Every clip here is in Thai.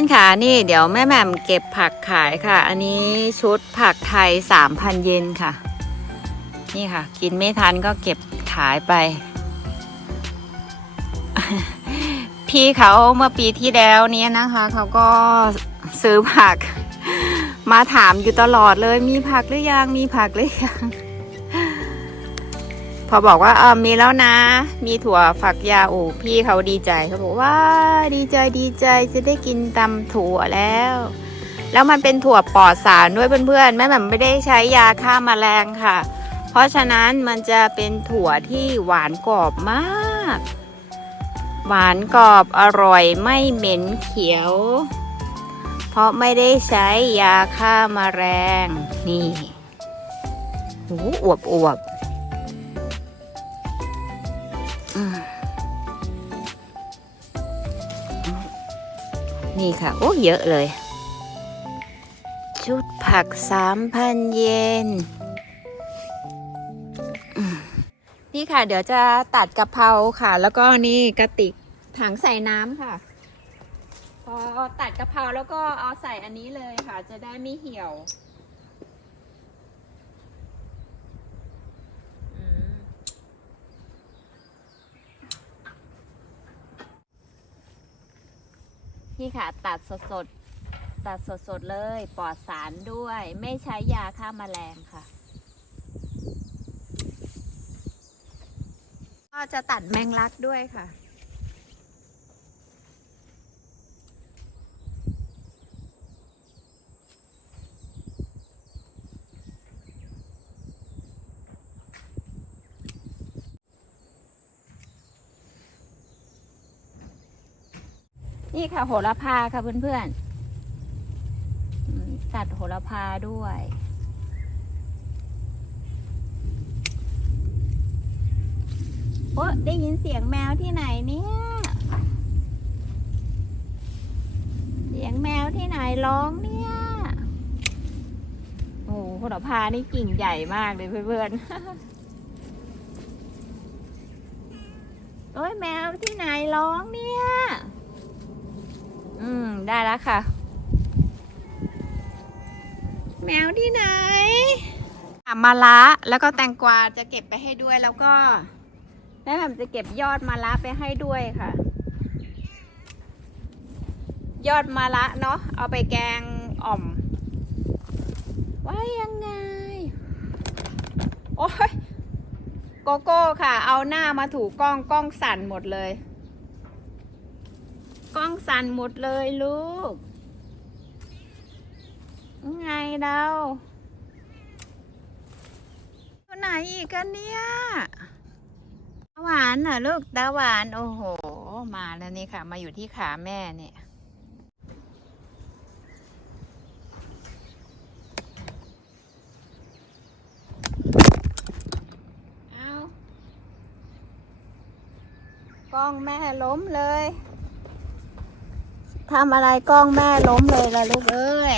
อนๆค่ะนี่เดี๋ยวแม่แหม่มเก็บผักขายค่ะ อันนี้ชุดผักไทย3,000เยนค่ะ นี่ค่ะ กินไม่ทันก็เก็บขายไป พี่เขาเมื่อปีที่แล้วเนี้ยนะคะ เขาก็ซื้อผัก มาถามอยู่ตลอดเลยมีผักหรือยังมีผักหรือยัง พอบอกว่าเออมีแล้วนะ มีถั่วฝักยาวโอ้พี่เขาดีใจเขาบอกว่าดีใจดีใจจะได้กินตำถั่วแล้ว แล้วมันเป็นถั่วปลอดสารด้วยเพื่อนๆแม่แบบไม่ได้ใช้ยาฆ่าแมลงค่ะ เพราะฉะนั้นมันจะเป็นถั่วที่หวานกรอบมาก หวานกรอบอร่อยไม่เหม็นเขียว เพราะไม่ได้ใช้ยาฆ่าแมลงนี่โอ้อวบอวบ นี่ค่ะ โอ้เยอะเลย ชุดผักสามพันเยน นี่ค่ะ เดี๋ยวจะตัดกะเพราค่ะ แล้วก็นี่กระติกถังใส่น้ำค่ะ พอตัดกะเพราแล้วก็เอาใส่อันนี้เลยค่ะ จะได้ไม่เหี่ยว พี่ค่ะตัดสดสดตัดสดสดเลยปลอดสารด้วย ไม่ใช้ยาฆ่าแมลงค่ะ ก็จะตัดแมงลักด้วยค่ะ นี่ค่ะโหระพาค่ะเพื่อนๆตัดโหระพาด้วยโอ้ได้ยินเสียงแมวที่ไหนเนี่ย เสียงแมวที่ไหนร้องเนี่ย โอ้โหโหระพานี่กิ่งใหญ่มากเลยเพื่อนๆโอ้ยแมวที่ไหนร้องเนี่ย อืม ได้แล้วค่ะ แมวที่ไหนอะมะละแล้วก็แตงกวาจะเก็บไปให้ด้วยแล้วก็แม่แหม่มจะเก็บยอดมะละไปให้ด้วยค่ะ ยอดมะละเนาะเอาไปแกงอ่อมว่ายังไง โอ้ยโกโก้ค่ะ เอาหน้ามาถูกล้องกล้องสั่นหมดเลย กล้องสั่นหมดเลยลูก ไงเราตัวไหนอีกกันเนี่ยตาหวานเหรอลูกตาหวาน โอ้โห มาแล้วนี่ค่ะ มาอยู่ที่ขาแม่เนี่ยเอากล้องแม่ล้มเลย ทำอะไรกล้องแม่ล้มเลยละลูกเอ้ย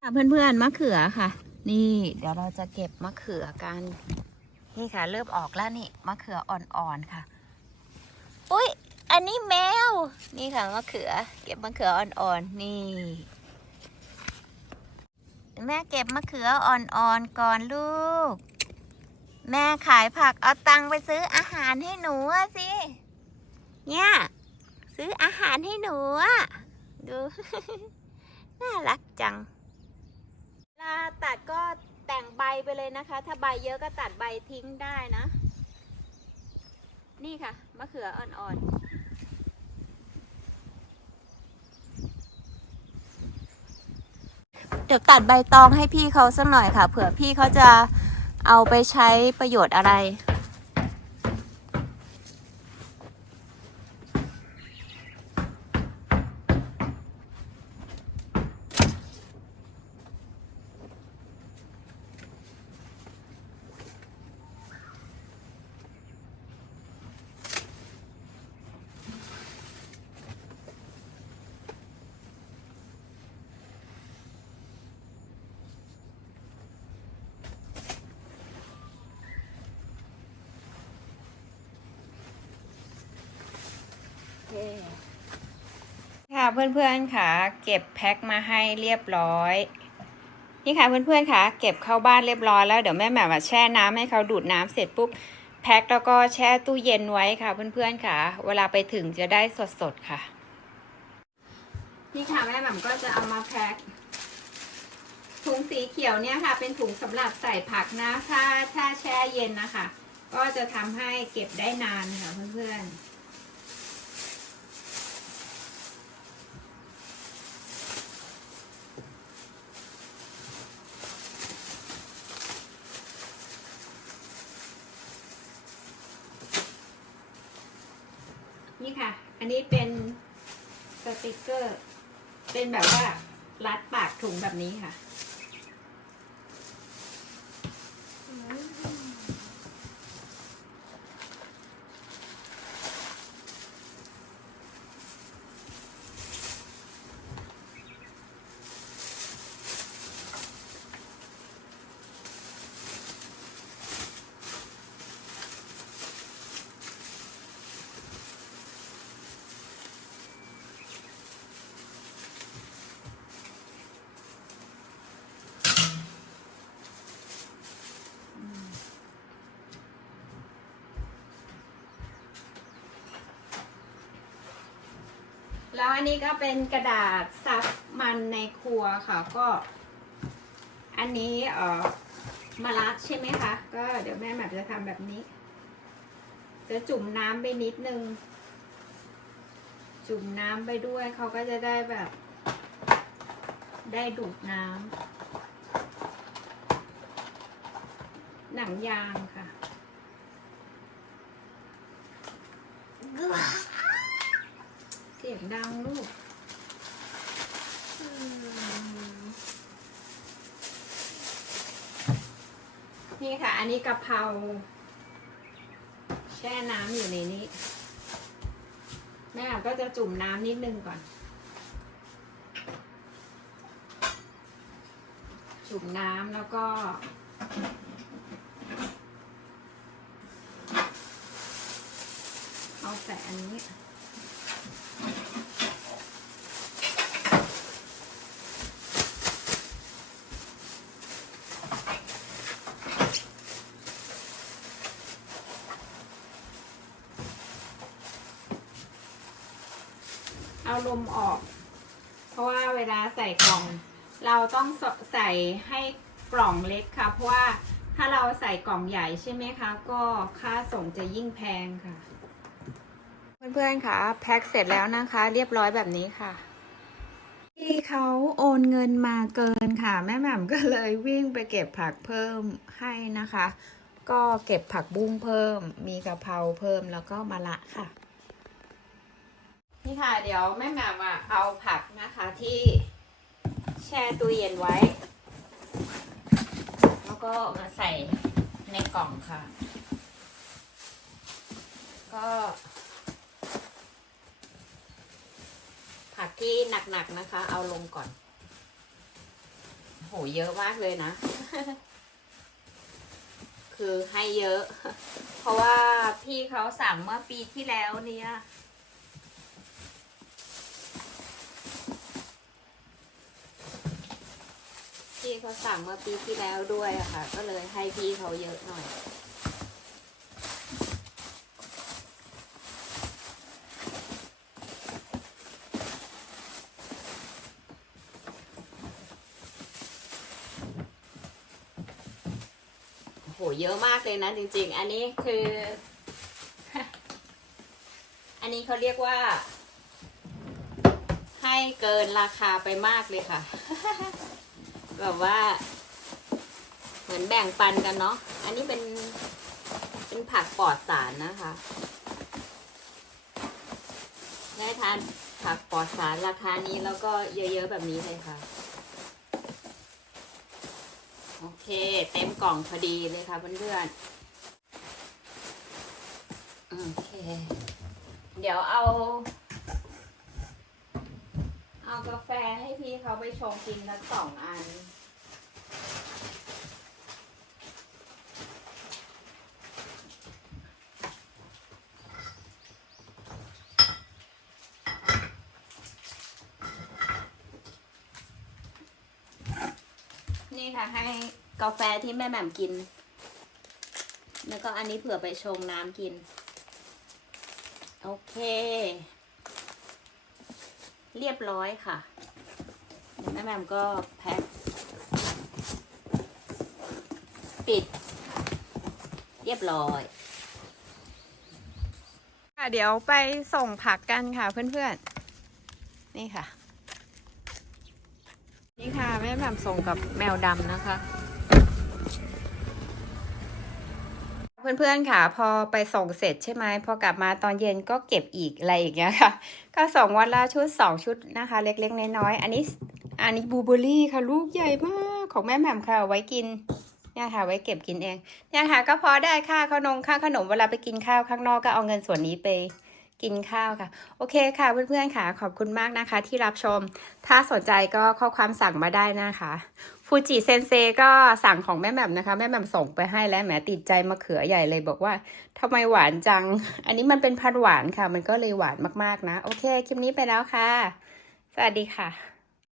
ค่ะเพื่อนๆมะเขือค่ะ นี่ เดี๋ยวเราจะเก็บมะเขือกัน นี่ค่ะ เริ่มออกแล้วนี่มะเขืออ่อนๆค่ะ อุ้ยอันนี้แมว นี่ค่ะมะเขือ เก็บมะเขืออ่อนๆนี่ แม่เก็บมะเขืออ่อนๆก่อนลูก แม่ขายผักเอาตังค์ไปซื้ออาหารให้หนูสิเนี่ย ซื้ออาหารให้หนูอะดู น่ารักจังเวลาตัดก็แต่งใบไปเลยนะคะ ถ้าใบเยอะก็ตัดใบทิ้งได้นะ นี่ค่ะมะเขืออ่อนๆเดี๋ยวตัดใบตองให้พี่เขาสักหน่อยค่ะ เผื่อพี่เขาจะเอาไปใช้ประโยชน์อะไร ค่ะเพื่อนๆค่ะ เก็บแพ็คมาให้เรียบร้อย นี่ค่ะเพื่อนๆค่ะ เก็บเข้าบ้านเรียบร้อยแล้วเดี๋ยวแม่แหม่มาแช่น้ำให้เขาดูดน้ำเสร็จปุ๊บแพ็คแล้วก็แช่ตู้เย็นไว้ค่ะ เพื่อนๆค่ะ เวลาไปถึงจะได้สดๆค่ะ นี่ค่ะแม่แหม่มก็จะเอามาแพ็คถุงสีเขียวเนี่ยค่ะ เป็นถุงสำหรับใส่ผักนะถ้าถ้าแช่เย็นนะคะก็จะทำให้เก็บได้นานค่ะเพื่อนๆ นี่ค่ะ อันนี้เป็นสติกเกอร์ เป็นแบบว่ารัดปากถุงแบบนี้ค่ะ แล้วอันนี้ก็เป็นกระดาษซับมันในครัวค่ะก็ อันนี้เอ่อมะระใช่ไหมคะ ก็เดี๋ยวแม่แหม่มจะทำแบบนี้ จะจุ่มน้ำไปนิดนึง จุ่มน้ำไปด้วยเขาก็จะได้แบบ ได้ดูดน้ำหนังยางค่ะ ยงดังลูกนี่ค่ะ อันนี้กะเพราแช่น้ำอยู่ในนี้ แม่ก็จะจุ่มน้ำนิดนึงก่อน จุ่มน้ำแล้วก็เอาแต่อันนี้ เอาลมออก เพราะว่าเวลาใส่กล่อง เราต้องใส่ให้กล่องเล็กค่ะ เพราะว่าถ้าเราใส่กล่องใหญ่ใช่ไหมคะ ก็ค่าส่งจะยิ่งแพงค่ะ เพื่อนๆค่ะแพ็คเสร็จแล้วนะคะ เรียบร้อยแบบนี้ค่ะที่เขาโอนเงินมาเกินค่ะ แม่แหม่มก็เลยวิ่งไปเก็บผักเพิ่มให้นะคะ ก็เก็บผักบุ้งเพิ่ม มีกะเพราเพิ่มแล้วก็มะละค่ะ นี่ค่ะ เดี๋ยวแม่แม่มอะเอาผักนะคะที่แช่ตู้เย็นไว้ แล้วก็มาใส่ในกล่องค่ะ ก็ ผักที่หนักๆนะคะ เอาลงก่อน โหเยอะมากเลยนะ คือให้เยอะ เพราะว่าพี่เขาสั่งเมื่อปีที่แล้วเนี่ย เขาสั่งเมื่อปีที่แล้วด้วยอะค่ะ ก็เลยให้พี่เขาเยอะหน่อยโอ้โหเยอะมากเลยนะจริงๆ อันนี้คือ อันนี้เขาเรียกว่า ให้เกินราคาไปมากเลยค่ะ แบบว่า เหมือนแบ่งปันกันเนาะ อันนี้เป็น เป็นผักปลอดสารนะคะ ได้ทานผักปลอดสารราคานี้แล้วก็เยอะๆแบบนี้เลยค่ะ โอเค เต็มกล่องพอดีเลยค่ะเพื่อนๆ โอเค เดี๋ยวเอา เอากาแฟให้พี่เขาไปชงกินทั้งสองอัน นี่ค่ะให้กาแฟที่แม่แหม่มกิน แล้วก็อันนี้เผื่อไปชงน้ำกิน โอเค เรียบร้อยค่ะแม่แมมก็แพ็คปิด เรียบร้อยค่ะเดี๋ยวไปส่งผักกันค่ะเพื่อนๆ นี่ค่ะ นี่ค่ะแม่แมมส่งกับแมวดำนะคะ เพื่อนๆค่ะ พอไปส่งเสร็จใช่ไหมพอกลับมาตอนเย็นก็เก็บอีกอะไรอย่างเงี้ยค่ะ ก็ส่งวันละชุดสองชุดนะคะ เล็กๆน้อยๆอันนี้อันนี้บูเบอรี่ค่ะลูกใหญ่มากของแม่แหม่มค่ะไว้กินเนี่ยค่ะไว้เก็บกินเองเนี่ยค่ะ ก็พอได้ค่าขนมค่าขนมเวลาไปกินข้าวข้างนอกก็เอาเงินส่วนนี้ไปกินข้าวค่ะ โอเคค่ะเพื่อนๆค่ะ ขอบคุณมากนะคะที่รับชม ถ้าสนใจก็ข้อความสั่งมาได้นะคะ ฟูจิเซนเซก็สั่งของแม่แหม่มนะคะ แม่แหม่มส่งไปให้แล้วแหมติดใจมะเขือใหญ่เลยบอกว่าทำไมหวานจัง อันนี้มันเป็นพันหวานค่ะ มันก็เลยหวานมากๆนะ โอเค คลิปนี้ไปแล้วค่ะ สวัสดีค่ะ